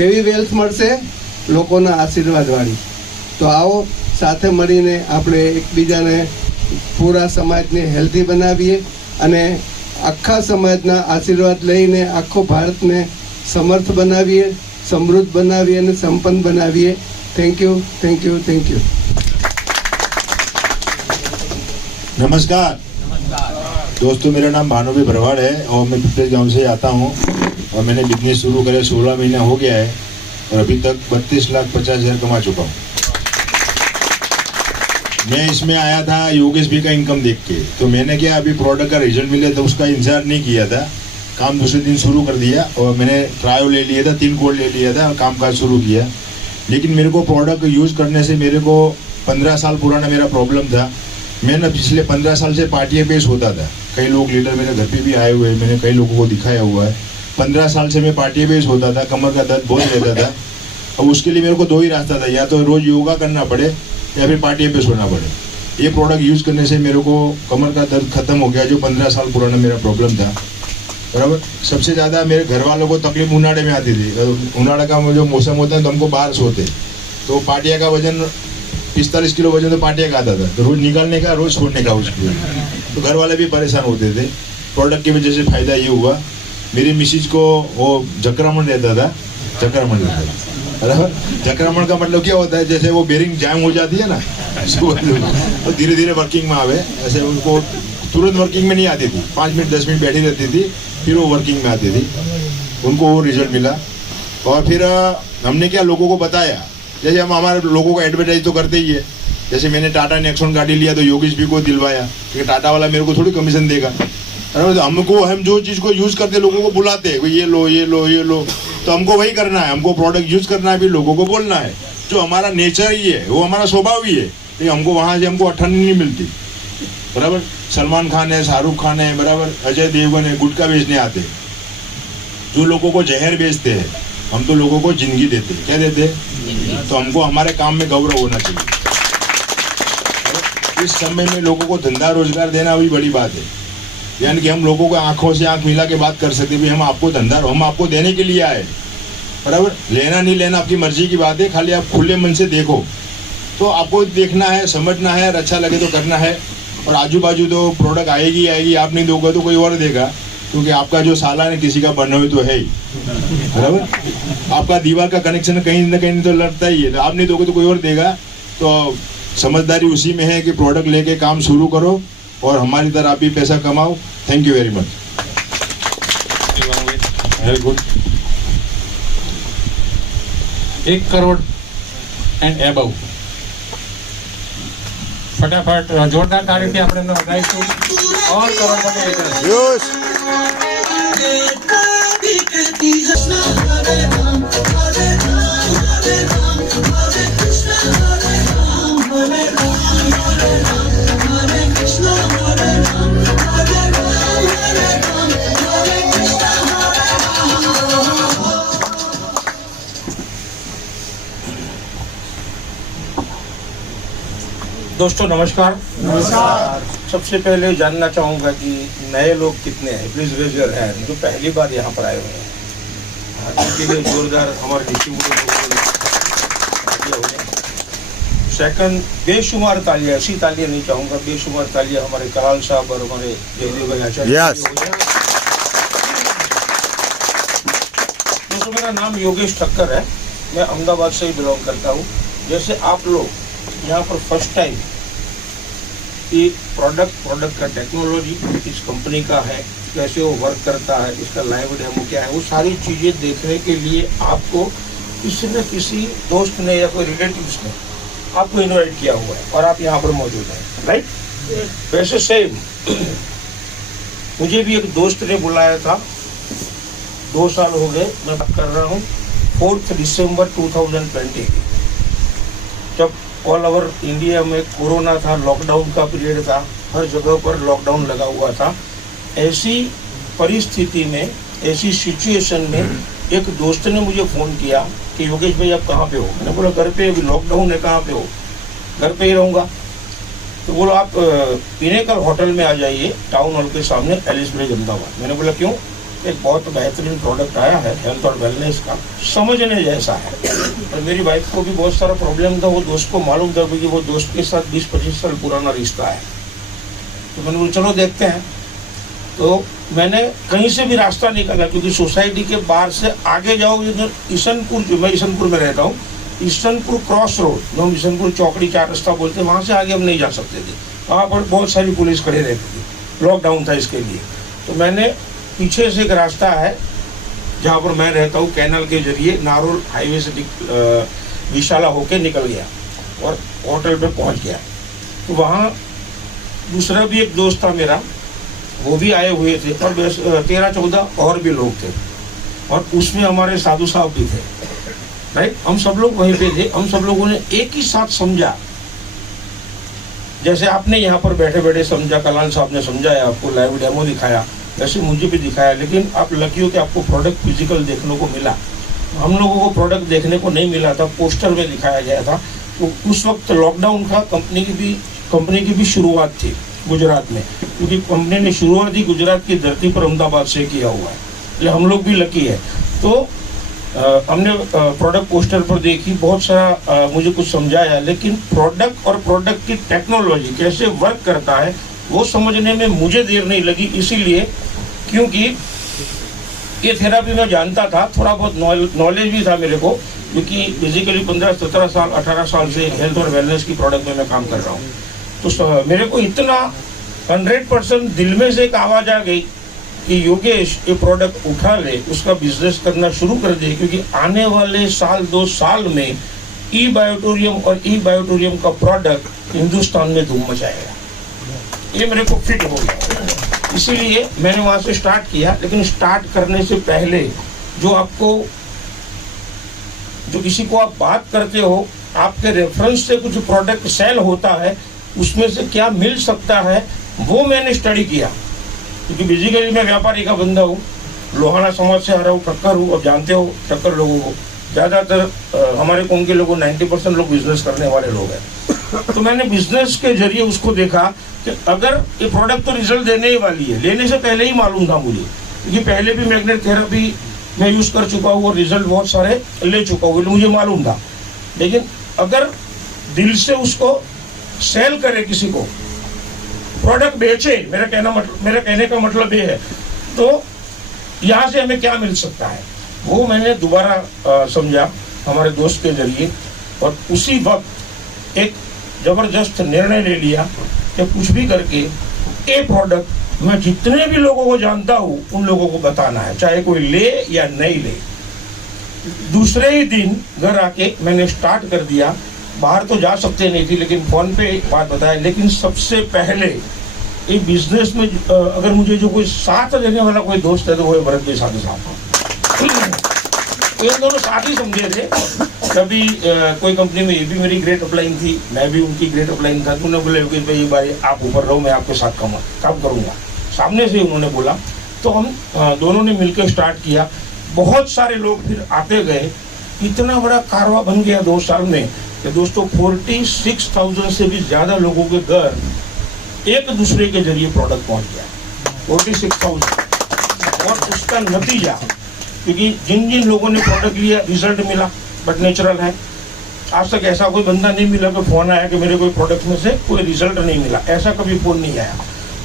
કેવી વેલ્થ મળશે? લોકોના આશીર્વાદવાળી. તો આવો સાથે મળીને આપણે એકબીજાને પૂરા સમાજને હેલ્ધી બનાવીએ અને આખા સમાજના આશીર્વાદ લઈને આખો ભારતને સમર્થ બનાવીએ, સમૃદ્ધ બનાવીએ અને સંપન્ન બનાવીએ. Thank you, thank you, thank you. नमस्कार दोस्तों, मेरा नाम भानुभी भरवाड़ है और मैं पिपलेज गांव से आता हूं और मैंने बिजनेस शुरू करे 16 महीना हो गया है और अभी तक 32,50,000 कमा चुका हूं. मैं इसमें आया था योगेश भी का इनकम देख के, तो मैंने क्या अभी प्रोडक्ट का रिजल्ट मिले तो उसका इंतजार नहीं किया था. काम दूसरे दिन शुरू कर दिया और मैंने ट्रायल ले लिया था, 3 कोड ले लिया था और काम काज शुरू किया. लेकिन मेरे को प्रोडक्ट यूज़ करने से मेरे को 15 साल पुराना मेरा प्रॉब्लम था. मैं ना पिछले 15 साल से पार्टी बेस होता था. कई लोग लीडर मेरे घर पे भी आए हुए हैं, मैंने कई लोगों को दिखाया हुआ है. 15 साल से मैं पार्टी बेस होता था, कमर का दर्द बहुत रहता था. अब उसके लिए मेरे को 2 ही रास्ता था, या तो रोज योगा करना पड़े या फिर पार्टी बेस होना पड़े. ये प्रोडक्ट यूज़ करने से मेरे को कमर का दर्द खत्म हो गया, जो 15 साल पुराना मेरा प्रॉब्लम था. बराबर. सबसे ज़्यादा मेरे घर वालों को तकलीफ उनाड़े में आती थी. उनाड़ा का जो मौसम होता है तो हमको बाहर सोते, तो पाटिया का वजन 45 किलो वजन तो पाटिया का आता था, तो रोज निकालने का, रोज छोड़ने का उसको. तो घर वाले भी परेशान होते थे. प्रोडक्ट की वजह से फायदा ये हुआ, मेरी मिसिज को वो जकरामण रहता था, जकरामण रहता था. बराबर. जकरामण का मतलब क्या होता है, जैसे वो बेरिंग जैम हो जाती है ना, तो धीरे धीरे वर्किंग में आवे. ऐसे उनको तुरंत वर्किंग में नहीं आती थी, 5 मिनट 10 मिनट बैठी रहती थी, फिर वो वर्किंग में आती थी. उनको वो रिजल्ट मिला. और फिर हमने क्या लोगों को बताया, जैसे हम हमारे लोगों को एडवर्टाइज तो करते ही है. जैसे मैंने टाटा नेक्सॉन गाड़ी लिया तो योगेश भी को दिलवाया, क्योंकि टाटा वाला मेरे को थोड़ी कमीशन देगा. तो हमको, हम जो चीज़ को यूज़ करते लोगों को बुलाते हैं, ये लो ये लो ये लो, तो हमको वही करना है. हमको प्रोडक्ट यूज़ करना है, फिर लोगों को बोलना है. जो हमारा नेचर ही है, वो हमारा स्वभाव ही है. लेकिन हमको वहाँ से हमको अठन्नी नहीं मिलती. बराबर. सलमान खान है, शाहरुख खान है, बराबर, अजय देवगन है, गुटखा बेचने आते हैं. जो लोगों को जहर बेचते हैं, हम तो लोगों को जिंदगी देते हैं. क्या देते हैं? तो हमको हमारे काम में गौरव होना चाहिए. इस समय में लोगों को धंधा रोजगार देना भी बड़ी बात है. यानी कि हम लोगों को आंखों से आंख मिला के बात कर सकते हैं, हम आपको धंधा, हम आपको देने के लिए आए. बराबर. लेना नहीं लेना आपकी मर्जी की बात है, खाली आप खुले मन से देखो. तो आपको देखना है, समझना है, और अच्छा लगे तो करना है. और आजू बाजू तो प्रोडक्ट आएगी आएगी, आप नहीं दोगे तो कोई और देगा, क्योंकि आपका जो सालान है किसी का बना हुआ तो है ही. बराबर. आपका दीवार का कनेक्शन कहीं ना कहीं तो लड़ता ही है, तो आप नहीं दोगे तो कोई और देगा. तो समझदारी उसी में है कि प्रोडक्ट लेके काम शुरू करो और हमारी तरह आप भी पैसा कमाओ. Thank you very much. Very good. 1 crore and above. फटाफट जोरदार तारीफें આપણે એમને વધારીશું. और करोड़पति यस. दोस्तों नमस्कार. सबसे पहले जानना चाहूँगा कि नए लोग कितने हैं, प्लीज रेज योर हैंड, जो पहली बार यहाँ पर आए हुए हैं. उनके लिए जोरदार हमारे डिस्ट्रीब्यूटर. सेकंड, बेशुमार तालियां, ऐसी तालियां नहीं चाहूँगा, बेशुमार तालियां हमारे कराल साहब और हमारे जयदेव भाई आचार्य. दोस्तों मेरा नाम योगेश ठक्कर है, मैं अहमदाबाद से ही बिलोंग करता हूँ. जैसे आप लोग यहाँ पर फर्स्ट टाइम ये प्रोडक्ट का टेक्नोलॉजी इस कंपनी का है, कैसे वो वर्क करता है, इसका लाइव डेमो क्या है, वो सारी चीज़ें देखने के लिए आपको किसी न किसी दोस्त ने या कोई रिलेटिव्स ने आपको इनवाइट किया हुआ है और आप यहाँ पर मौजूद हैं. राइट. वैसे सेम मुझे भी एक दोस्त ने बुलाया था, 2 साल हो गए, मैं बात कर रहा हूँ 4 दिसंबर 2020 जब ऑल ओवर इंडिया में कोरोना था, लॉकडाउन का पीरियड था, हर जगह पर लॉकडाउन लगा हुआ था. ऐसी परिस्थिति में, ऐसी सिचुएशन में एक दोस्त ने मुझे फ़ोन किया कि योगेश भाई आप कहाँ पे हो. मैंने बोला घर पे, अभी लॉकडाउन है, कहाँ पे हो. घर पे ही रहूँगा. तो बोलो आप पिनेकल होटल में आ जाइए, टाउन हॉल के सामने, एलिस विलेज अहमदाबाद. मैंने बोला क्यों. एक बहुत बेहतरीन प्रोडक्ट आया है हेल्थ और वेलनेस का, समझने जैसा है। और मेरी वाइफ को भी बहुत सारा प्रॉब्लम था, वो दोस्त को मालूम था क्योंकि वो दोस्त के साथ 20-25 साल पुराना रिश्ता है। तो मैंने बोला चलो देखते हैं। तो मैंने कहीं से भी रास्ता निकाला, क्योंकि सोसाइटी के बाहर से आगे जाओ, इधर ईशनपुर, मैं ईशनपुर में रहता हूँ, ईशनपुर क्रॉस रोड, जो ईशनपुर चौकड़ी 4 रास्ता बोलते हैं, वहाँ से आगे हम नहीं जा सकते थे। वहाँ पर बहुत सारी पुलिस खड़े रहती थी, लॉकडाउन था इसके लिए। तो मैंने पीछे से एक रास्ता है जहाँ पर मैं रहता हूँ, कैनल के जरिए नारोल हाईवे से विशाला होके निकल गया और होटल पे पहुँच गया। तो वहाँ दूसरा भी एक दोस्त था मेरा, वो भी आए हुए थे, और 13-14 और भी लोग थे, और उसमें हमारे साधु साहब भी थे, राइट। हम सब लोग वहीं पे थे। हम सब लोगों ने एक ही साथ समझा, जैसे आपने यहाँ पर बैठे बैठे समझा, कलाल साहब ने समझाया, आपको लाइव डेमो दिखाया, वैसे मुझे भी दिखाया। लेकिन आप लकी हो कि आपको प्रोडक्ट फिजिकल देखने को मिला। हम लोगों को प्रोडक्ट देखने को नहीं मिला था, पोस्टर में दिखाया गया था। तो उस वक्त लॉकडाउन का कंपनी की भी शुरुआत थी गुजरात में, क्योंकि कंपनी ने शुरुआत ही गुजरात की धरती पर अहमदाबाद से किया हुआ है, इसलिए हम लोग भी लकी है। तो हमने प्रोडक्ट पोस्टर पर देखी, बहुत सारा मुझे कुछ समझाया, लेकिन प्रोडक्ट और प्रोडक्ट की टेक्नोलॉजी कैसे वर्क करता है वो समझने में मुझे देर नहीं लगी। इसीलिए क्योंकि ये थेरापी मैं जानता था, थोड़ा बहुत नॉलेज भी था मेरे को, क्योंकि बेसिकली 15-17 साल 18 साल से हेल्थ और वेलनेस की प्रोडक्ट में मैं काम कर रहा हूँ। तो मेरे को इतना 100% दिल में से एक आवाज़ आ गई कि योगेश ये प्रोडक्ट उठा ले, उसका बिजनेस करना शुरू कर दे, क्योंकि आने वाले 1-2 साल में ई बायोटोरियम और ई बायोटोरियम का प्रोडक्ट हिंदुस्तान में धूम मचाएगा। ये मेरे को फिट हो गया, इसीलिए मैंने वहाँ से स्टार्ट किया। लेकिन स्टार्ट करने से पहले जो किसी को आप बात करते हो, आपके रेफरेंस से कुछ प्रोडक्ट सेल होता है, उसमें से क्या मिल सकता है वो मैंने स्टडी किया। क्योंकि बेसिकली मैं व्यापारी का बंदा हूँ, लोहाना समाज से आ रहा हूँ, ठक्कर हूँ। अब जानते हो ठक्कर लोगों को, ज़्यादातर हमारे कौम के लोगों 90% लोग बिजनेस करने वाले लोग हैं। तो मैंने बिजनेस के जरिए उसको देखा कि अगर ये प्रोडक्ट तो रिजल्ट देने ही वाली है, लेने से पहले ही मालूम था मुझे, क्योंकि पहले भी मैग्नेट थेरेपी मैं यूज़ कर चुका हूँ और रिजल्ट बहुत सारे ले चुका हूँ, मुझे मालूम था। लेकिन अगर दिल से उसको सेल करे, किसी को प्रोडक्ट बेचे, मेरा कहने का मतलब ये है, तो यहाँ से हमें क्या मिल सकता है वो मैंने दोबारा समझा हमारे दोस्त के जरिए। और उसी वक्त एक ज़बरदस्त निर्णय ले लिया कि कुछ भी करके ये प्रोडक्ट मैं जितने भी लोगों को जानता हूँ उन लोगों को बताना है, चाहे कोई ले या नहीं ले। दूसरे ही दिन घर आके मैंने स्टार्ट कर दिया। बाहर तो जा सकते नहीं थी, लेकिन फ़ोन पे एक बात बताया। लेकिन सबसे पहले ये बिजनेस में अगर मुझे जो कोई साथ देने वाला कोई दोस्त है तो वो है भरत भाई साधु साहब। ये दोनों साथ ही समझे थे। कभी कोई कंपनी में ये भी मेरी ग्रेट अपलाइन थी, मैं भी उनकी ग्रेट अपलाइन था। तो उन्होंने बोला योगेश भाई ये बार आप ऊपर रहो, मैं आपके साथ काम करूँगा, सामने से उन्होंने बोला। तो हम दोनों ने मिलकर स्टार्ट किया। बहुत सारे लोग फिर आते गए, इतना बड़ा कारवा बन गया 2 साल में कि दोस्तों 46,000 से भी ज़्यादा लोगों के घर एक दूसरे के जरिए प्रोडक्ट पहुंच गया, 46,000। और उसका नतीजा, क्योंकि जिन जिन लोगों ने प्रोडक्ट लिया रिजल्ट मिला, बट नेचुरल है। आज तक ऐसा कोई बंदा नहीं मिला कि फ़ोन आया कि मेरे कोई प्रोडक्ट में से कोई रिजल्ट नहीं मिला, ऐसा कभी फ़ोन नहीं आया।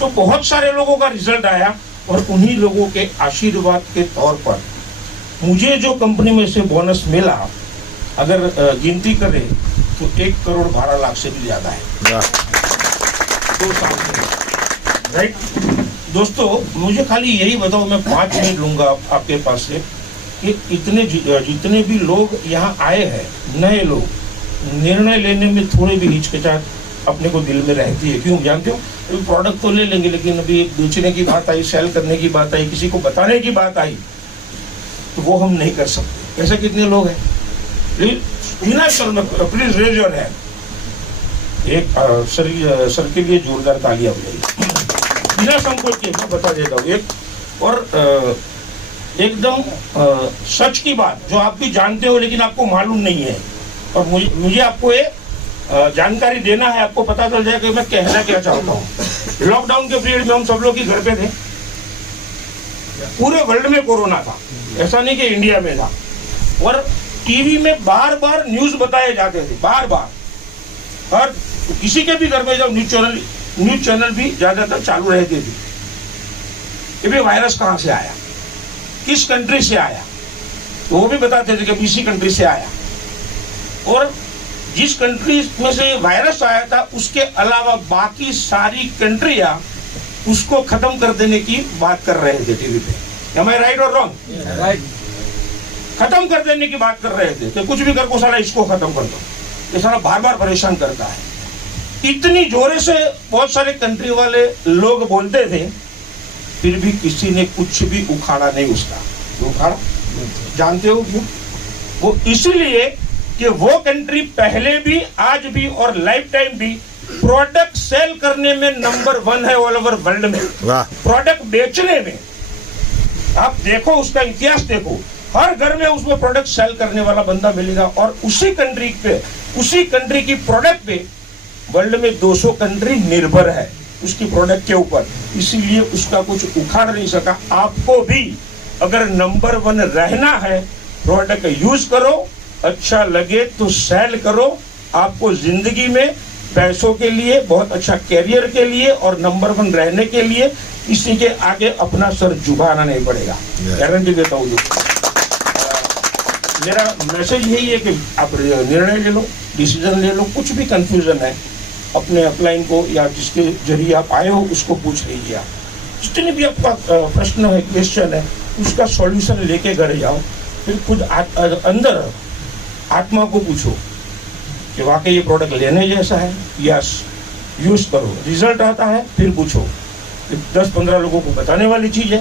तो बहुत सारे लोगों का रिजल्ट आया, और उन्हीं लोगों के आशीर्वाद के तौर पर मुझे जो कंपनी में से बोनस मिला, अगर गिनती करें तो 1,12 लाख से भी ज़्यादा है 2 साल में, राइट। दोस्तों मुझे खाली यही बताओ, मैं 5 मिनट लूँगा आपके पास से, कि जितने भी लोग यहाँ आए हैं, नए लोग, निर्णय लेने में थोड़े भी हिचकिचाहट अपने को दिल में रहती है। क्यों जानते हो? अभी प्रोडक्ट तो ले लेंगे, लेकिन अभी बेचने की बात आई, सेल करने की बात आई, किसी को बताने की बात आई, तो वो हम नहीं कर सकते। ऐसे कितने लोग हैं? Please raise your hand. एक सर के लिए जोरदार तालियां बजाइए, बिना संकोच के। मैं बता देता हूँ एक और एकदम सच की बात जो आप भी जानते हो लेकिन आपको मालूम नहीं है, और मुझे आपको ये जानकारी देना है, आपको पता चल जाए कि मैं कहना क्या चाहता हूँ। लॉकडाउन के पीरियड में हम सब लोग ही घर पे थे, पूरे वर्ल्ड में कोरोना था, ऐसा नहीं कि इंडिया में था। और टीवी में बार बार न्यूज बताए जाते थे, बार बार हर किसी के भी घर में जब न्यूज चैनल भी ज्यादातर चालू रहते थे कि भाई वायरस कहाँ से आया, किस कंट्री से आया, तो वो भी बताते थे कि इसी कंट्री से आया। और जिस कंट्री में से ये वायरस आया था उसके अलावा बाकी सारी कंट्रियां उसको खत्म कर देने की बात कर रहे थे टीवी पे। Am I right or wrong? Right. खत्म कर देने की बात कर रहे थे कि कुछ भी कर को साला इसको खत्म कर दो, ये साला बार बार परेशान करता है। इतनी जोरे से बहुत सारे कंट्री वाले लोग बोलते थे, फिर भी किसी ने कुछ भी उखाड़ा नहीं उसका। उखाड़ा जानते हो क्यों? वो इसलिए कि वो कंट्री पहले भी, आज भी और लाइफ टाइम भी प्रोडक्ट सेल करने में नंबर 1 है ऑल ओवर वर्ल्ड में। प्रोडक्ट बेचने में आप देखो, उसका इतिहास देखो, हर घर में उसमें प्रोडक्ट सेल करने वाला बंदा मिलेगा। और उसी कंट्री पे, उसी कंट्री की प्रोडक्ट पे वर्ल्ड में 200 कंट्री निर्भर है उसकी प्रोडक्ट के ऊपर, इसीलिए उसका कुछ उखाड़ नहीं सका। आपको भी अगर नंबर 1 रहना है, प्रोडक्ट यूज करो, अच्छा लगे तो सेल करो। आपको जिंदगी में पैसों के लिए, बहुत अच्छा कैरियर के लिए और नंबर 1 रहने के लिए किसी के आगे अपना सर झुकाना नहीं पड़ेगा, गारंटी देता हूँ। मेरा मैसेज यही है कि आप निर्णय ले लो, डिसीजन ले लो। कुछ भी कंफ्यूजन है अपने अपलाइन को या जिसके जरिए आप आए हो उसको पूछ लीजिए। आप जितने भी आपका प्रश्न है, क्वेश्चन है, उसका सॉल्यूशन लेके घर जाओ। फिर खुद अंदर आत्मा को पूछो कि वाकई ये प्रोडक्ट लेने जैसा है, यस, यूज करो। रिजल्ट आता है फिर पूछो। 10-15 लोगों को बताने वाली चीज है,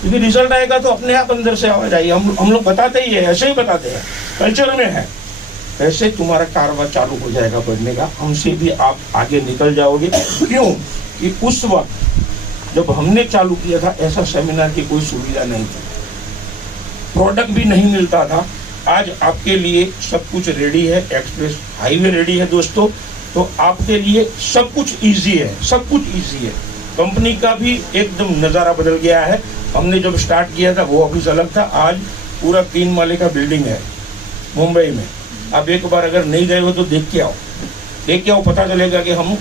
क्योंकि रिजल्ट आएगा तो अपने आप अंदर से आवाज आई। हम लोग बताते ही है, ऐसे ही बताते हैं, कल्चर में है। ऐसे तुम्हारा कारवां चालू हो जाएगा बढ़ने का, हमसे भी आप आगे निकल जाओगे। क्यों कि उस वक्त जब हमने चालू किया था ऐसा सेमिनार की कोई सुविधा नहीं थी, प्रोडक्ट भी नहीं मिलता था। आज आपके लिए सब कुछ रेडी है, एक्सप्रेस हाईवे रेडी है दोस्तों, तो आपके लिए सब कुछ इजी है, सब कुछ इजी है। कंपनी का भी एकदम नज़ारा बदल गया है। हमने जब स्टार्ट किया था वो ऑफिस अलग था, आज पूरा 3 माले का बिल्डिंग है मुंबई में। आप एक बार अगर नहीं गए हो तो देख के आओ, पता चलेगा कि हम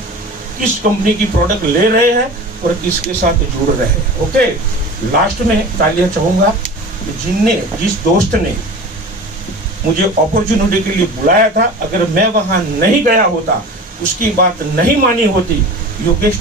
किस कंपनी की प्रोडक्ट ले रहे हैं और किसके साथ जुड़ रहे हैं। ओके, लास्ट में तालियां चाहूँगा जिस दोस्त ने मुझे अपॉर्चुनिटी के लिए बुलाया था, अगर मैं वहां नहीं गया होता, उसकी बात नहीं मानी होती, योगेश